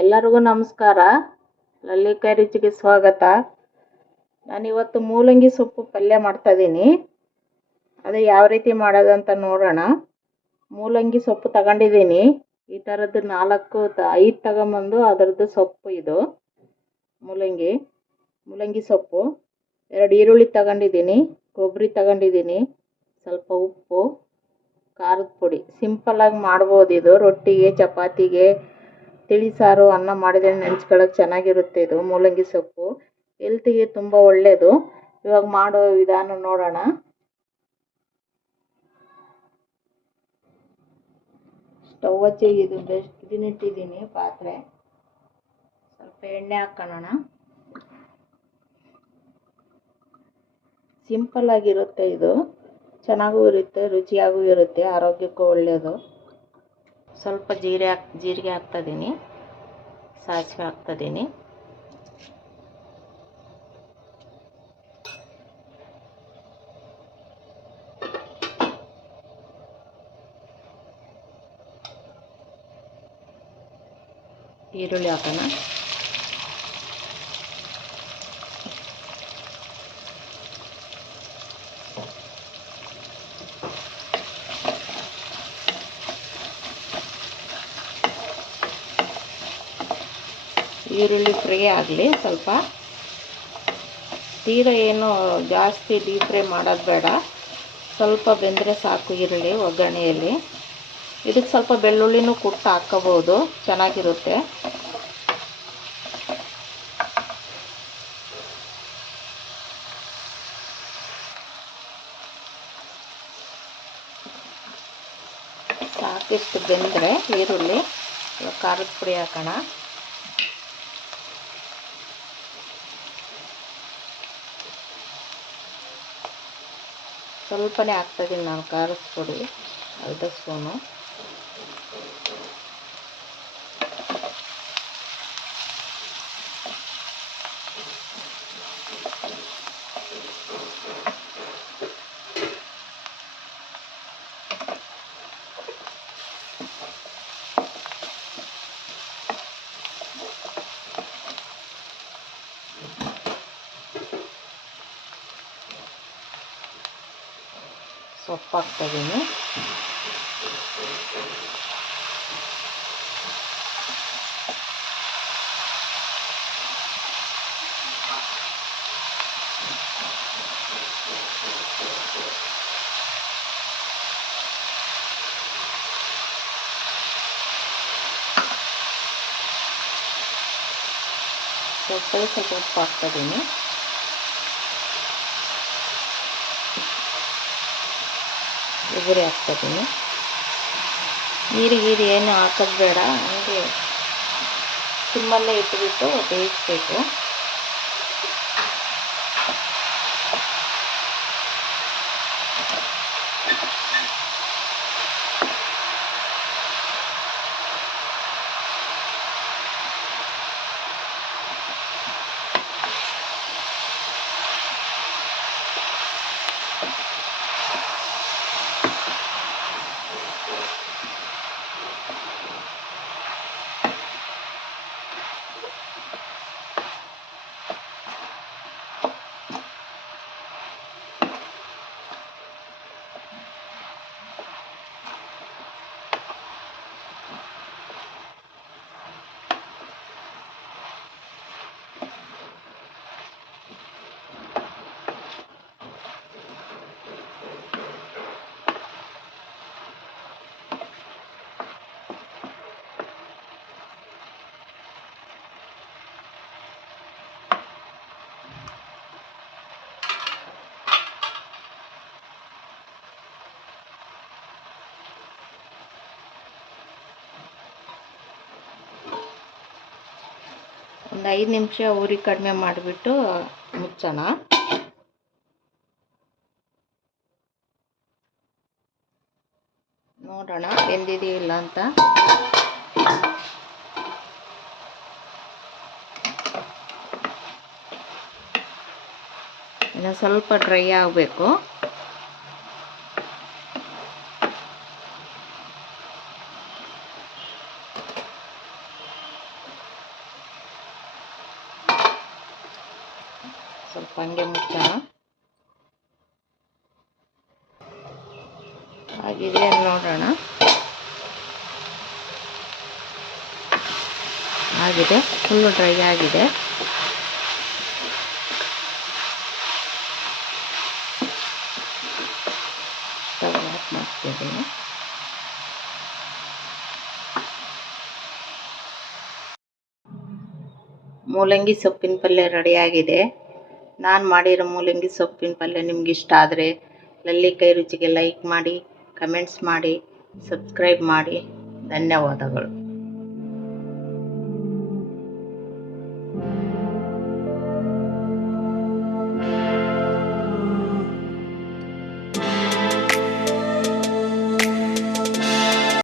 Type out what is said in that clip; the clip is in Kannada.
ಎಲ್ಲರಿಗೂ ನಮಸ್ಕಾರ. ಲಲ್ಲಿಕಾಯಿ ರುಚಿಗೆ ಸ್ವಾಗತ. ನಾನಿವತ್ತು ಮೂಲಂಗಿ ಸೊಪ್ಪು ಪಲ್ಯ ಮಾಡ್ತಾಯಿದ್ದೀನಿ. ಅದು ಯಾವ ರೀತಿ ಮಾಡೋದಂತ ನೋಡೋಣ. ಮೂಲಂಗಿ ಸೊಪ್ಪು ತಗೊಂಡಿದ್ದೀನಿ. ಈ ಥರದ್ದು 5 ತಗೊಂಬಂದು ಅದರದ್ದು ಸೊಪ್ಪು ಇದು ಮೂಲಂಗಿ ಸೊಪ್ಪು. 2 ಈರುಳ್ಳಿ ತಗೊಂಡಿದ್ದೀನಿ, ಕೊಬ್ಬರಿ ತಗೊಂಡಿದ್ದೀನಿ, ಸ್ವಲ್ಪ ಉಪ್ಪು, ಖಾರದ ಪುಡಿ. ಸಿಂಪಲ್ಲಾಗಿ ಮಾಡ್ಬೋದು ಇದು. ರೊಟ್ಟಿಗೆ, ಚಪಾತಿಗೆ, ತಿಳಿ ಸಾರು, ಅನ್ನ ಮಾಡಿದರೆ ನೆಂಚ್ಕೊಳ್ಳೋಕೆ ಚೆನ್ನಾಗಿರುತ್ತೆ. ಇದು ಮೂಲಂಗಿ ಸೊಪ್ಪು ಹೆಲ್ತಿಗೆ ತುಂಬ ಒಳ್ಳೆಯದು. ಇವಾಗ ಮಾಡೋ ವಿಧಾನ ನೋಡೋಣ. ಸ್ಟವ್ ಹಚ್ಚಿ ಇದನ್ನಿಟ್ಟಿದ್ದೀನಿ ಪಾತ್ರೆ. ಸ್ವಲ್ಪ ಎಣ್ಣೆ ಹಾಕೋಣ. ಸಿಂಪಲ್ಲಾಗಿರುತ್ತೆ ಇದು, ಚೆನ್ನಾಗೂ ಇರುತ್ತೆ, ರುಚಿಯಾಗೂ ಇರುತ್ತೆ, ಆರೋಗ್ಯಕ್ಕೂ ಒಳ್ಳೆಯದು. ಸ್ವಲ್ಪ ಜೀರಿಗೆ ಹಾಕ್ತಾಯಿದ್ದೀನಿ, ಸಾಸಿವೆ ಹಾಕ್ತಾಯಿದ್ದೀನಿ, ಈರುಳ್ಳಿ ಹಾಕೋಣ. ಈರುಳ್ಳಿ ಫ್ರೈ ಆಗಲಿ ಸ್ವಲ್ಪ. ತೀರ ಏನು ಜಾಸ್ತಿ ಡೀಪ್ ಫ್ರೈ ಮಾಡೋದು ಬೇಡ, ಸ್ವಲ್ಪ ಬೆಂದರೆ ಸಾಕು ಈರುಳ್ಳಿ ಒಗ್ಗರಣೆಯಲ್ಲಿ. ಇದಕ್ಕೆ ಸ್ವಲ್ಪ ಬೆಳ್ಳುಳ್ಳಿನೂ ಕುಟ್ಟು ಹಾಕ್ಕೋಬೋದು, ಚೆನ್ನಾಗಿರುತ್ತೆ. ಸಾಕಿಷ್ಟು ಬೆಂದರೆ ಈರುಳ್ಳಿ, ಖಾರದ ಪುಡಿ ಹಾಕೋಣ. ಸ್ವಲ್ಪನೇ ಹಾಕ್ತಾಯಿದ್ದೀನಿ ನಾನು ಖಾರದ ಪುಡಿ, 1/2 ಸ್ಪೂನು. ಸೊಪ್ಪು ಹಾಕ್ತಾಯಿದ್ದೀನಿ. ಸೊಪ್ಪಲ್ಲಿ ಸ್ವಲ್ಪ ಉಪ್ಪು ಹಾಕ್ತಾಯಿದ್ದೀನಿ. ಉಗುರಿ ಹಾಕ್ತಾಯಿದ್ದೀನಿ. ನೀರು ಏನು ಹಾಕೋದು ಬೇಡ, ಹಂಗೆ ಸಿಮ್ಮಲ್ಲೇ ಇಟ್ಬಿಟ್ಟು ಬೇಯಿಸ್ಬೇಕು. ಒಂದು 5 ನಿಮಿಷ ಉರಿ ಕಡಿಮೆ ಮಾಡಿಬಿಟ್ಟು ಮುಚ್ಚೋಣ. ನೋಡೋಣ ಬೆಂದಿದೆಯೋ ಇಲ್ಲ ಅಂತ. ಇನ್ನು ಸ್ವಲ್ಪ ಡ್ರೈ ಆಗಬೇಕು. ಸ್ವಲ್ಪ ಹಂಗೆ ಮುಚ್ಚೋಣ. ಆಗಿದೆ ನೋಡೋಣ. ಆಗಿದೆ, ಫುಲ್ಲು ಡ್ರೈ ಆಗಿದೆ. ಸ್ಟವ್ ಆಫ್ ಮಾಡ್ತಿದ್ದೀನಿ. ಮೂಲಂಗಿ ಸೊಪ್ಪಿನ ಪಲ್ಯ ರೆಡಿಯಾಗಿದೆ. ನಾನು ಮಾಡಿರೋ ಮೂಲಂಗಿ ಸೊಪ್ಪಿನ ಪಲ್ಯ ನಿಮ್ಗೆ ಇಷ್ಟ ಆದರೆ ಲಲ್ಲಿಕೈ ರುಚಿಗೆ ಲೈಕ್ ಮಾಡಿ, ಕಮೆಂಟ್ಸ್ ಮಾಡಿ, ಸಬ್ಸ್ಕ್ರೈಬ್ ಮಾಡಿ. ಧನ್ಯವಾದಗಳು.